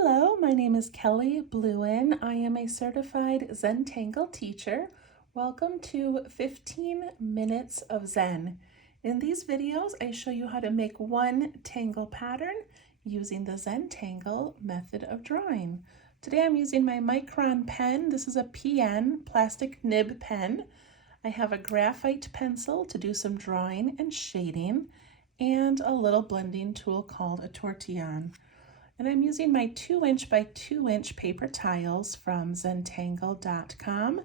Hello, my name is Kelly Bluen. I am a certified Zentangle teacher. Welcome to 15 Minutes of Zen. In these videos, I show you how to make one tangle pattern using the Zentangle method of drawing. Today I'm using my micron pen. This is a PN, plastic nib pen. I have a graphite pencil to do some drawing and shading, and a little blending tool called a tortillon. And I'm using my 2" by 2" paper tiles from Zentangle.com.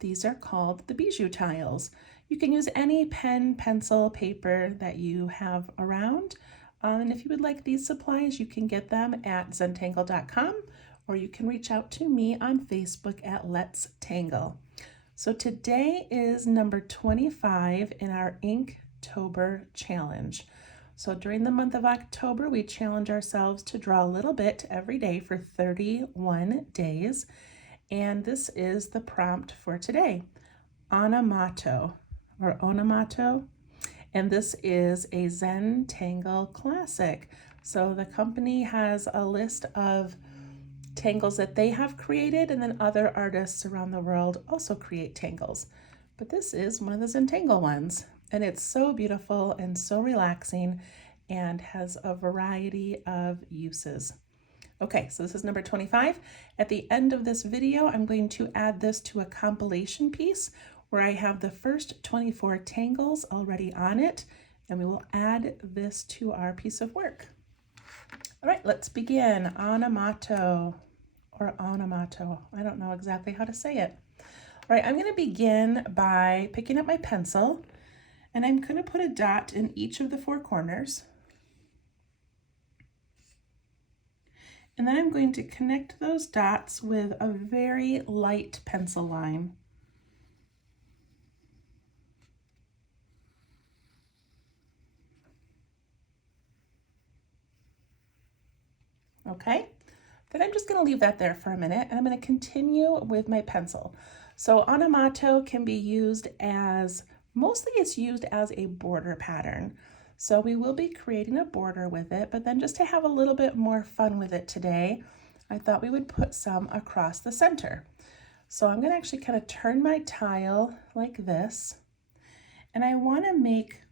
These are called the bijou tiles. You can use any pen, pencil, paper that you have around. And if you would like these supplies, you can get them at Zentangle.com, or you can reach out to me on Facebook at Let's Tangle. So today is number 25 in our Inktober challenge. So during the month of October, we challenge ourselves to draw a little bit every day for 31 days. And this is the prompt for today, Onamato or Onamato. And this is a Zentangle classic. So the company has a list of tangles that they have created, and then other artists around the world also create tangles. But this is one of the Zentangle ones. And it's so beautiful and so relaxing and has a variety of uses. Okay, so this is number 25. At the end of this video, I'm going to add this to a compilation piece where I have the first 24 tangles already on it, and we will add this to our piece of work. All right, let's begin. Anamato or Onamato. I don't know exactly how to say it. All right, I'm going to begin by picking up my pencil. And I'm going to put a dot in each of the 4 corners. And then I'm going to connect those dots with a very light pencil line. Okay, then I'm just going to leave that there for a minute, and I'm going to continue with my pencil. So Anamato can be used as mostly it's used as a border pattern. So we will be creating a border with it, but then just to have a little bit more fun with it today, I thought we would put some across the center. So I'm going to actually kind of turn my tile like this, and I want to make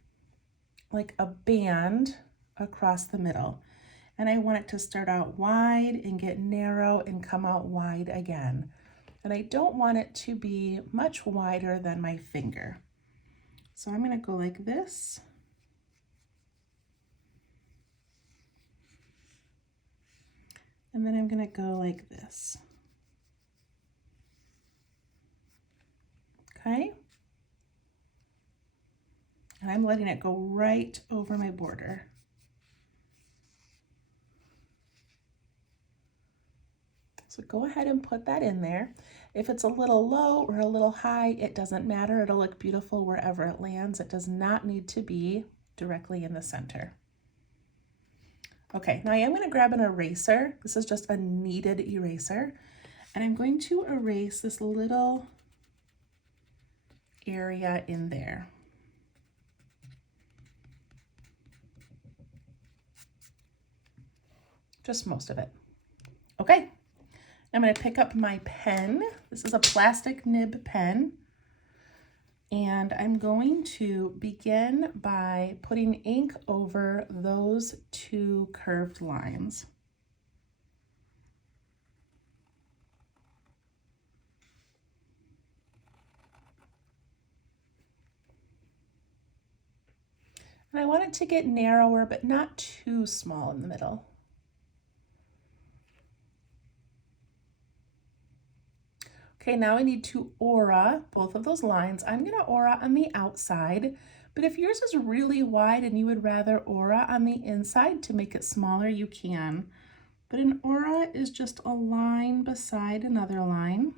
like a band across the middle. And I want it to start out wide and get narrow and come out wide again. And I don't want it to be much wider than my finger. So I'm going to go like this. And then I'm going to go like this. Okay. And I'm letting it go right over my border. So go ahead and put that in there. If it's a little low or a little high, it doesn't matter. It'll look beautiful wherever it lands. It does not need to be directly in the center. Okay, now I am going to grab an eraser. This is just a kneaded eraser. And I'm going to erase this little area in there. Just most of it. Okay. I'm going to pick up my pen. This is a plastic nib pen. And I'm going to begin by putting ink over those 2 curved lines. And I want it to get narrower, but not too small in the middle. Okay, now I need to aura both of those lines. I'm going to aura on the outside, but if yours is really wide and you would rather aura on the inside to make it smaller, you can. But an aura is just a line beside another line.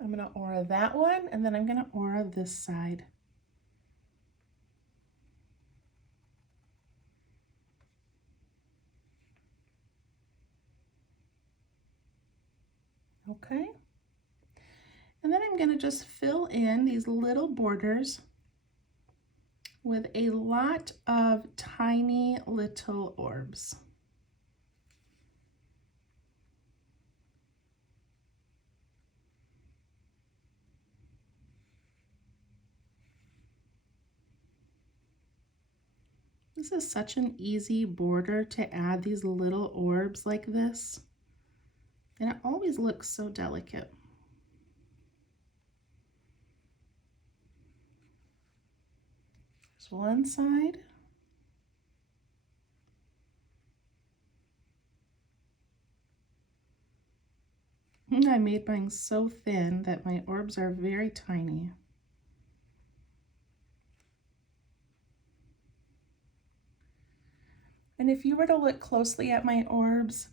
I'm going to aura that one, and then I'm going to aura this side. Okay, and then I'm going to just fill in these little borders with a lot of tiny little orbs. This is such an easy border to add these little orbs like this, and it always looks so delicate. There's one side. I made mine so thin that my orbs are very tiny. And if you were to look closely at my orbs,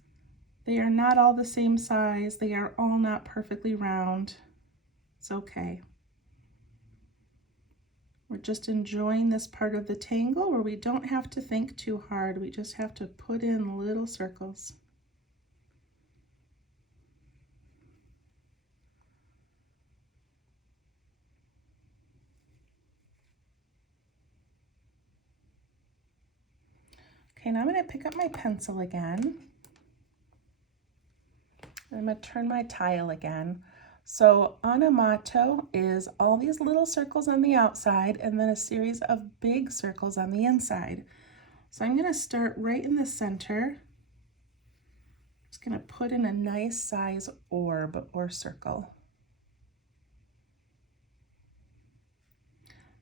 they are not all the same size. They are all not perfectly round. It's okay. We're just enjoying this part of the tangle where we don't have to think too hard. We just have to put in little circles. Okay, now I'm going to pick up my pencil again. I'm going to turn my tile again. So Anamato is all these little circles on the outside and then a series of big circles on the inside. So I'm going to start right in the center. Just going to put in a nice size orb or circle.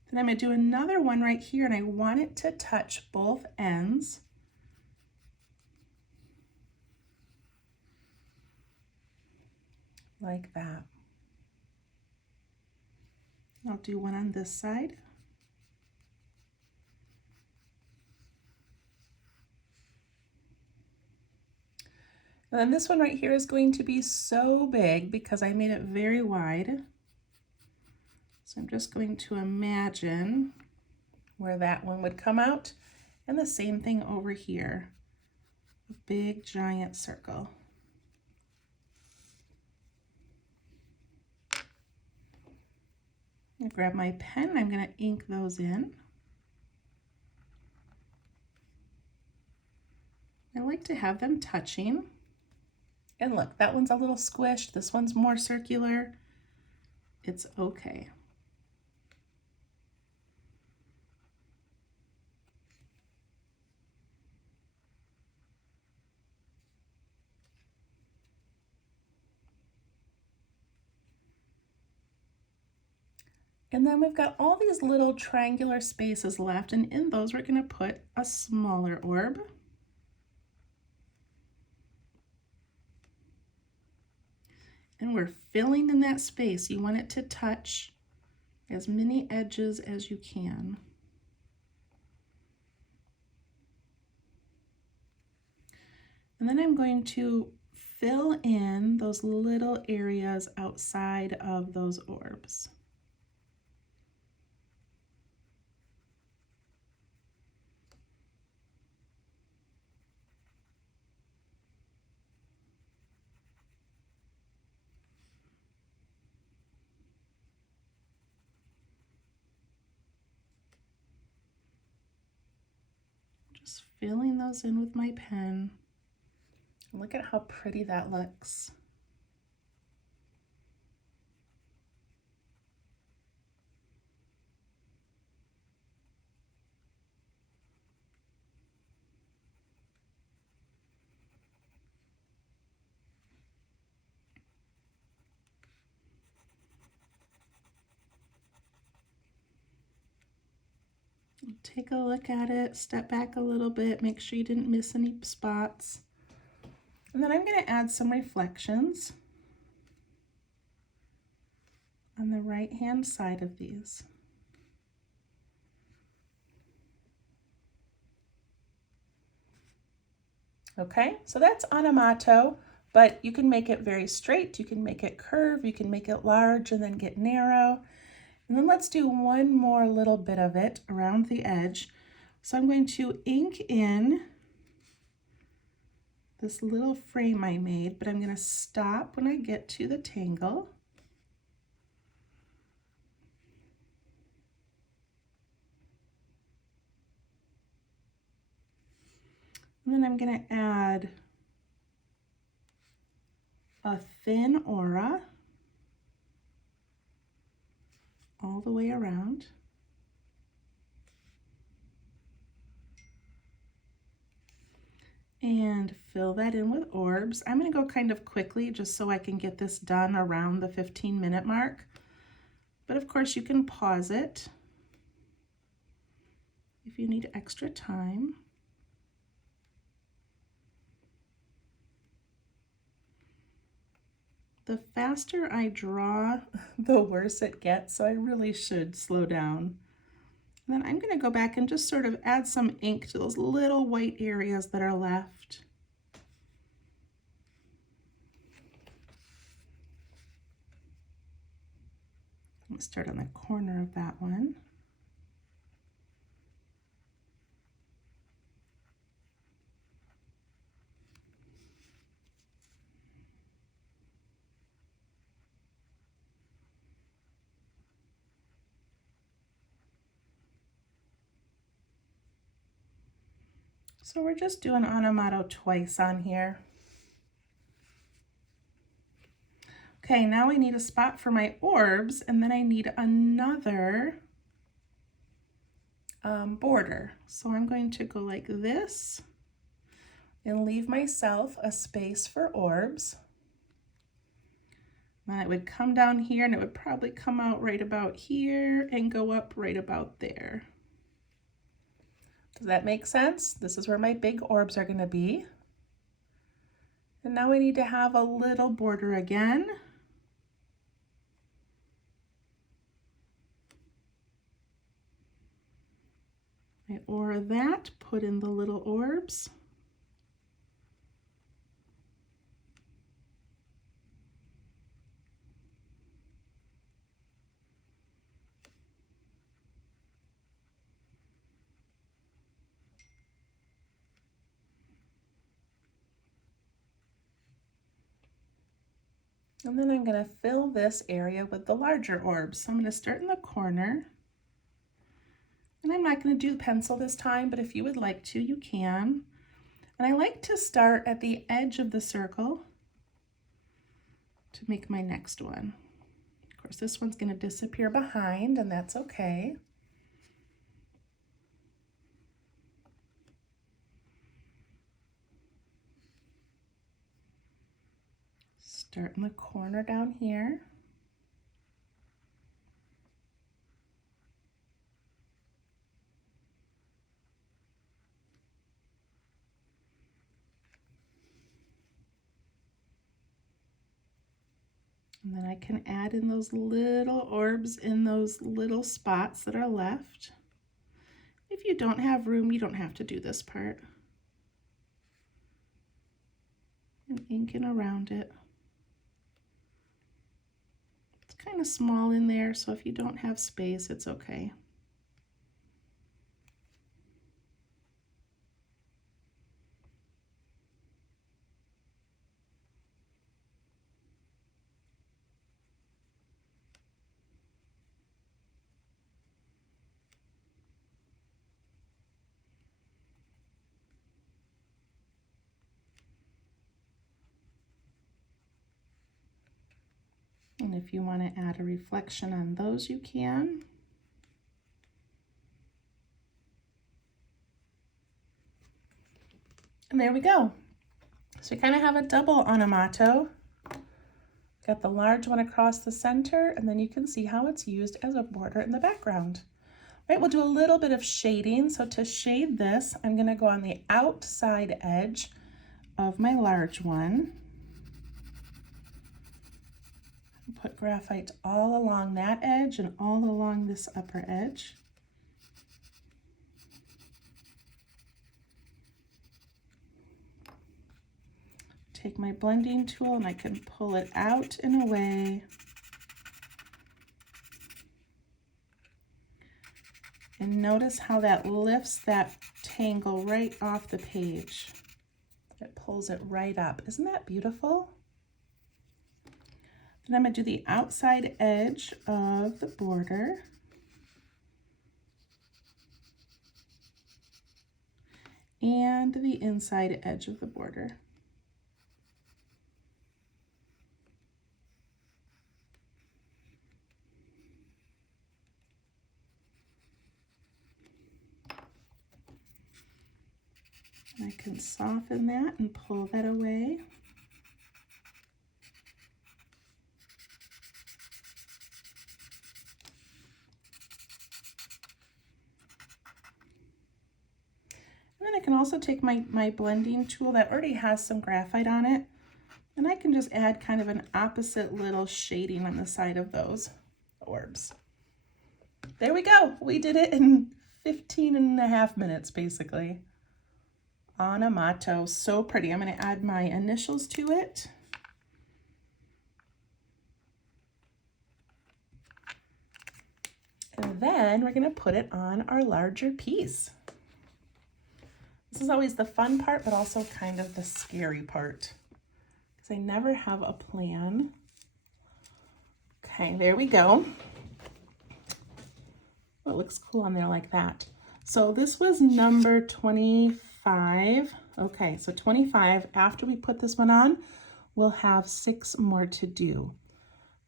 Then I'm going to do another one right here, and I want it to touch both ends. Like that. I'll do one on this side. And then this one right here is going to be so big because I made it very wide. So I'm just going to imagine where that one would come out. And the same thing over here. A big giant circle. I'm going to grab my pen. I'm going to ink those in. I like to have them touching. And look, that one's a little squished. This one's more circular. It's okay. And then we've got all these little triangular spaces left, and in those we're going to put a smaller orb. And we're filling in that space. You want it to touch as many edges as you can. And then I'm going to fill in those little areas outside of those orbs. Just filling those in with my pen. Look at how pretty that looks. Take a look at it, step back a little bit, make sure you didn't miss any spots. And then I'm going to add some reflections on the right hand side of these. Okay, so that's Onamato, but you can make it very straight, you can make it curve, you can make it large and then get narrow. And then let's do one more little bit of it around the edge. So I'm going to ink in this little frame I made, but I'm going to stop when I get to the tangle. And then I'm going to add a thin aura all the way around. And fill that in with orbs. I'm going to go kind of quickly just so I can get this done around the 15-minute mark. But of course you can pause it if you need extra time. The faster I draw, the worse it gets, so I really should slow down. And then I'm going to go back and just sort of add some ink to those little white areas that are left. I'm going to start on the corner of that one. So we're just doing Onamato twice on here. Okay, now I need a spot for my orbs, and then I need another border. So I'm going to go like this and leave myself a space for orbs. Then it would come down here and it would probably come out right about here and go up right about there. Does that make sense? This is where my big orbs are going to be. And now I need to have a little border again. I aura that, put in the little orbs. And then I'm going to fill this area with the larger orbs. So I'm going to start in the corner. And I'm not going to do the pencil this time, but if you would like to, you can. And I like to start at the edge of the circle to make my next one. Of course, this one's going to disappear behind, and that's okay. Start in the corner down here. And then I can add in those little orbs in those little spots that are left. If you don't have room, you don't have to do this part. And ink in around it. Kind of small in there, so if you don't have space, it's okay. And if you want to add a reflection on those, you can. And there we go. So we kind of have a double Anamato. Got the large one across the center, and then you can see how it's used as a border in the background. All right, we'll do a little bit of shading. So to shade this, I'm going to go on the outside edge of my large one. Put graphite all along that edge and all along this upper edge. Take my blending tool and I can pull it out in a way and notice how that lifts that tangle right off the page. It pulls it right up. Isn't that beautiful? Then I'm going to do the outside edge of the border. and the inside edge of the border. And I can soften that and pull that away. And then I can also take my blending tool that already has some graphite on it, and I can just add kind of an opposite little shading on the side of those orbs. There we go. We did it in 15.5 minutes, basically. Onamato, so pretty. I'm going to add my initials to it. And then we're going to put it on our larger piece. This is always the fun part, but also kind of the scary part, because I never have a plan. Okay, there we go. Oh, it looks cool on there like that. So this was number 25. Okay, so 25. After we put this one on, we'll have 6 more to do.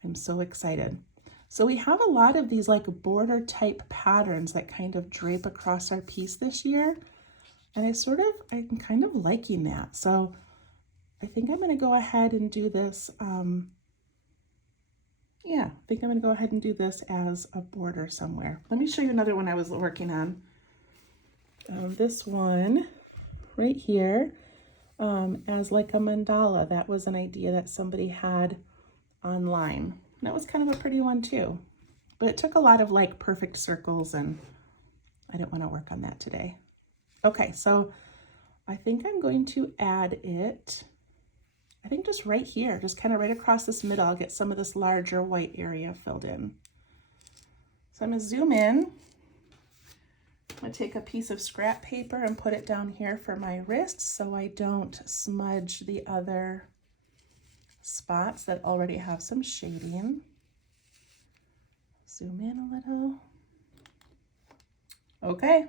I'm so excited. So we have a lot of these like border type patterns that kind of drape across our piece this year. And I'm kind of liking that. So I think I'm gonna go ahead and do this. Yeah, I think I'm gonna go ahead and do this as a border somewhere. Let me show you another one I was working on. This one right here as like a mandala. That was an idea that somebody had online. And that was kind of a pretty one too. But it took a lot of like perfect circles, and I didn't want to work on that today. Okay, so I think I'm going to add it, I think just right here, just kind of right across this middle. I'll get some of this larger white area filled in. So I'm gonna zoom in. I'm gonna take a piece of scrap paper and put it down here for my wrists so I don't smudge the other spots that already have some shading. Zoom in a little. Okay.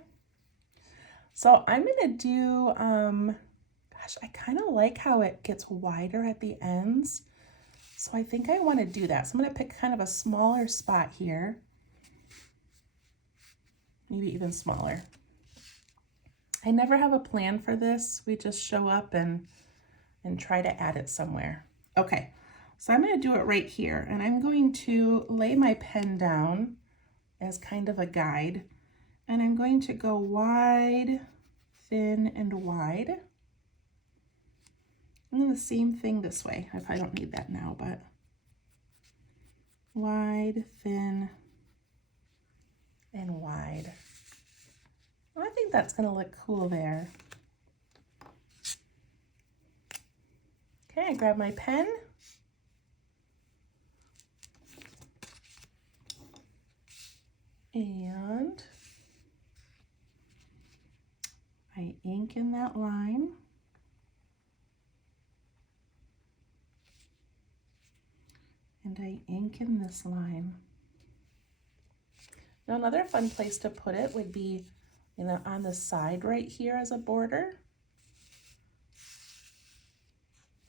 So I'm gonna do, gosh, I kind of like how it gets wider at the ends. So I think I want to do that. So I'm gonna pick kind of a smaller spot here. Maybe even smaller. I never have a plan for this. We just show up and try to add it somewhere. Okay, so I'm gonna do it right here, and I'm going to lay my pen down as kind of a guide. And I'm going to go wide, thin, and wide. And then the same thing this way. I probably don't need that now, but wide, thin, and wide. Well, I think that's gonna look cool there. Okay, I grab my pen. And I ink in that line. And I ink in this line. Now another fun place to put it would be, you know, on the side right here as a border.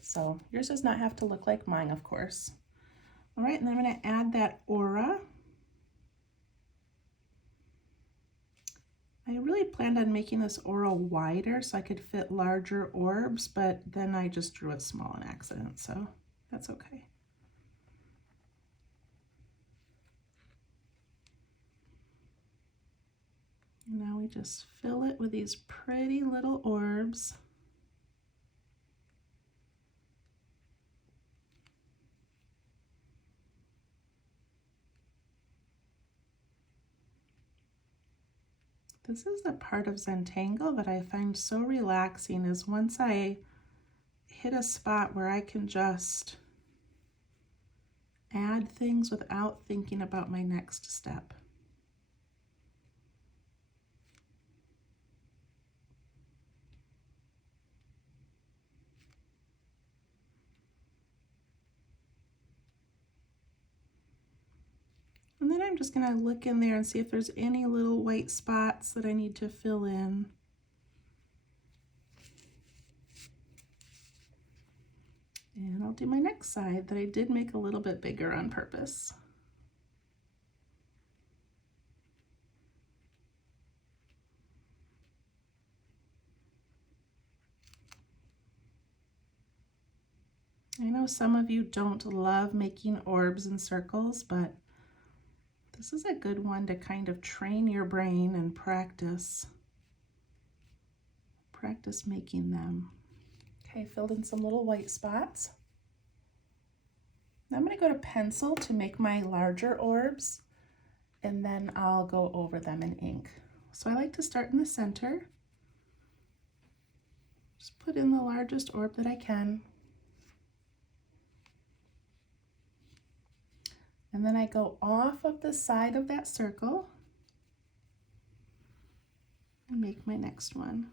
So yours does not have to look like mine, of course. All right, and then I'm gonna add that aura. I really planned on making this aura wider so I could fit larger orbs, but then I just drew it small in accident, so that's okay. And now we just fill it with these pretty little orbs. This is the part of Zentangle that I find so relaxing, is once I hit a spot where I can just add things without thinking about my next step. And then I'm just gonna look in there and see if there's any little white spots that I need to fill in. And I'll do my next side that I did make a little bit bigger on purpose. I know some of you don't love making orbs and circles, but this is a good one to kind of train your brain and practice making them. Okay, filled in some little white spots. Now I'm going to go to pencil to make my larger orbs, and then I'll go over them in ink. So I like to start in the center. Just put in the largest orb that I can. And then I go off of the side of that circle and make my next one.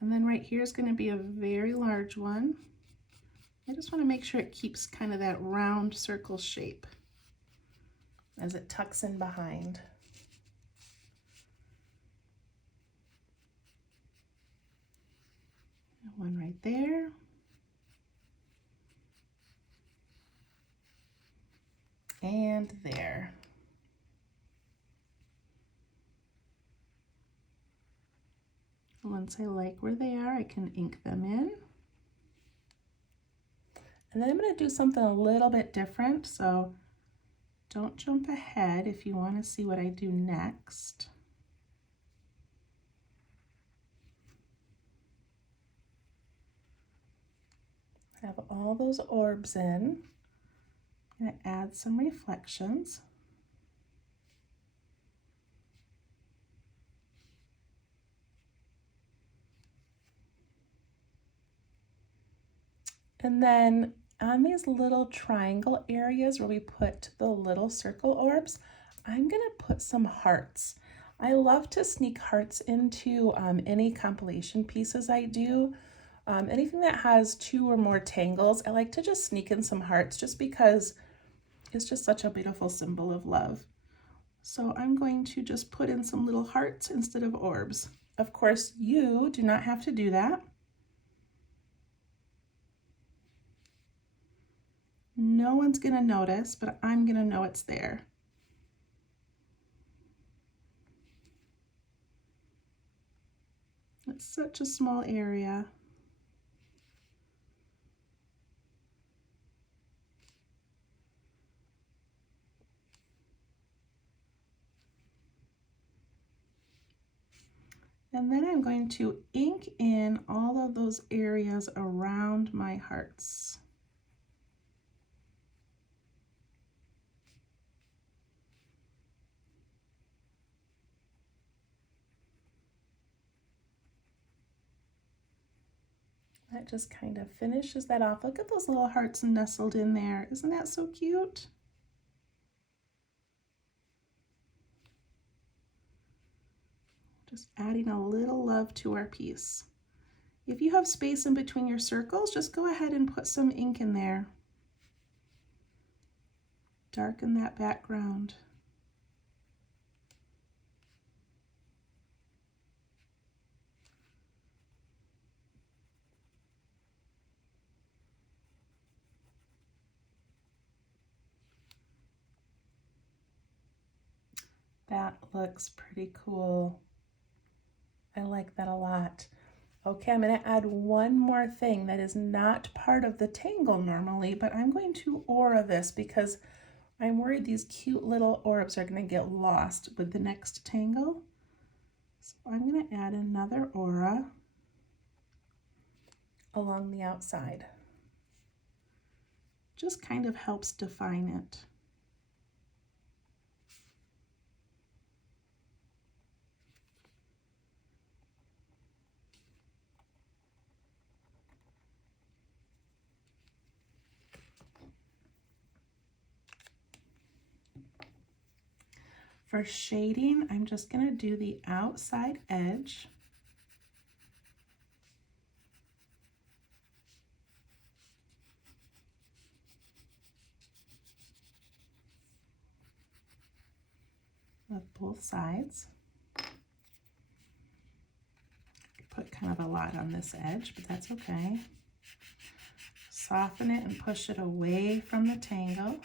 And then right here is going to be a very large one. I just want to make sure it keeps kind of that round circle shape as it tucks in behind. One right there. And there. Once I like where they are, I can ink them in. And then I'm going to do something a little bit different, so don't jump ahead if you want to see what I do next. I have all those orbs in. I'm going to add some reflections. And then on these little triangle areas where we put the little circle orbs, I'm going to put some hearts. I love to sneak hearts into any compilation pieces I do. Anything that has 2 or more tangles, I like to just sneak in some hearts just because it's just such a beautiful symbol of love. So I'm going to just put in some little hearts instead of orbs. Of course, you do not have to do that. No one's going to notice, but I'm going to know it's there. It's such a small area. And then I'm going to ink in all of those areas around my hearts. That just kind of finishes that off. Look at those little hearts nestled in there. Isn't that so cute? Just adding a little love to our piece. If you have space in between your circles, just go ahead and put some ink in there. Darken that background. That looks pretty cool. I like that a lot. Okay, I'm going to add one more thing that is not part of the tangle normally, but I'm going to aura this because I'm worried these cute little orbs are going to get lost with the next tangle. So I'm going to add another aura along the outside. Just kind of helps define it. For shading, I'm just going to do the outside edge. Of both sides. kind of a lot on this edge, but that's okay. Soften it and push it away from the tangle.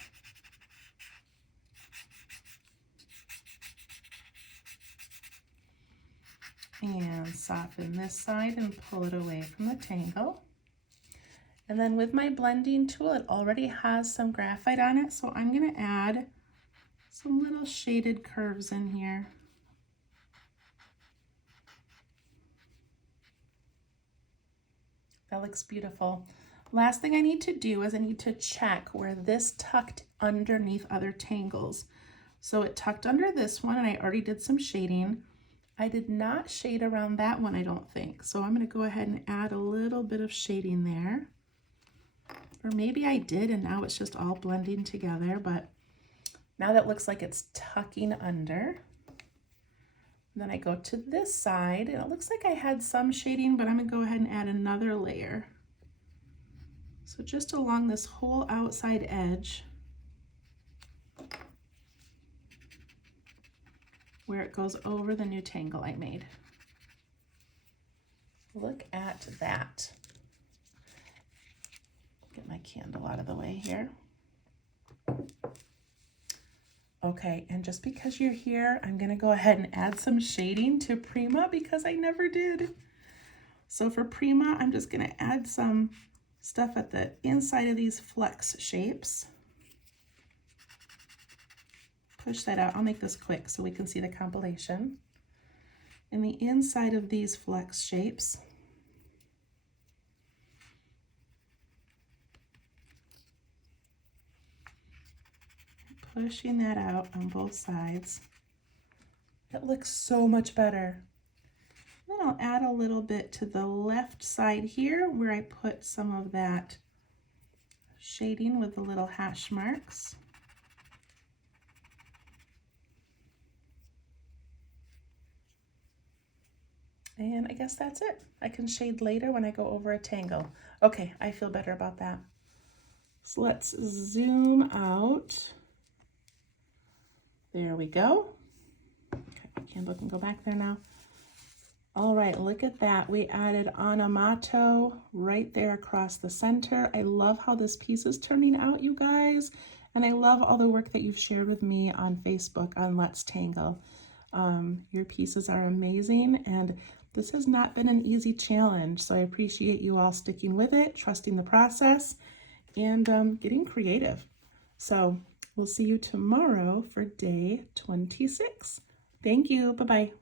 And soften this side and pull it away from the tangle. And then with my blending tool, it already has some graphite on it, so I'm going to add some little shaded curves in here. That looks beautiful. Last thing I need to do is I need to check where this tucked underneath other tangles. So it tucked under this one, and I already did some shading. I did not shade around that one, I don't think. So I'm going to go ahead and add a little bit of shading there. Or maybe I did and now it's just all blending together, but now that looks like it's tucking under. And then I go to this side and it looks like I had some shading, but I'm going to go ahead and add another layer. So just along this whole outside edge, where it goes over the new tangle I made. Look at that. Get my candle out of the way here. Okay, and just because you're here, I'm gonna go ahead and add some shading to Prima because I never did. So for Prima, I'm just gonna add some stuff at the inside of these flex shapes. Push that out. I'll make this quick so we can see the compilation. In the inside of these flex shapes, pushing that out on both sides. It looks so much better. Then I'll add a little bit to the left side here where I put some of that shading with the little hash marks. And I guess that's it. I can shade later when I go over a tangle. Okay, I feel better about that. So let's zoom out. There we go. Okay, my candle can go back there now. All right, look at that. We added Onamato right there across the center. I love how this piece is turning out, you guys. And I love all the work that you've shared with me on Facebook on Let's Tangle. Your pieces are amazing, and this has not been an easy challenge, so I appreciate you all sticking with it, trusting the process, and getting creative. So we'll see you tomorrow for day 26. Thank you. Bye-bye.